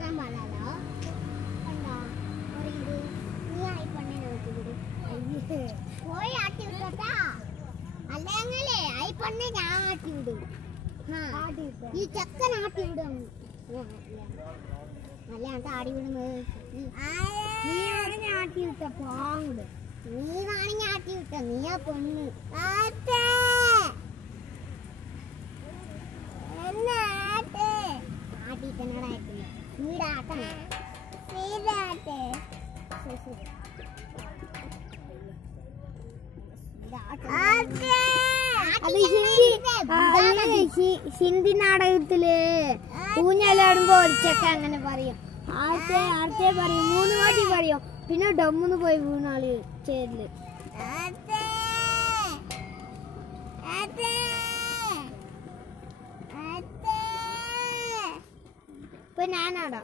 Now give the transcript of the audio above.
ആക്കാൻ പാടാലോ. കണ്ടോ നീ ആയി പെണ്ണെ നോക്കി വിടും. പോയി ആട്ടി വിട്ടാ അല്ലെങ്കിലേ ആയി പെണ്ണെ ഞാൻ ആട്ടി വിടും. ഈ ചെക്കൻ ആട്ടി വിടും. അല്ലാണ്ട് ആടി വിടുന്നത് നീ വേണമെങ്കിൽ ആട്ടി വിട്ട പാങ്ങുട്. നീ വേണമെങ്കിൽ ആട്ടി വിട്ട നീയാ പെണ്ണ്. ആട്ടിട്ടനടായിട്ടില്ല വീടാട്ടണ വീടാട്ടെ. ഹിന്ദി നാടകത്തില് ഊഞ്ഞാലാടുമ്പോ ഒരിച്ചൊക്കെ അങ്ങനെ പറയും. ആർത്തെ പറയും 3 വാട്ടി പറയും. പിന്നെ ഡമ്മുന്ന് പോയി വീണാള് ചേരില്. ഇപ്പൊ ഞാനാടാ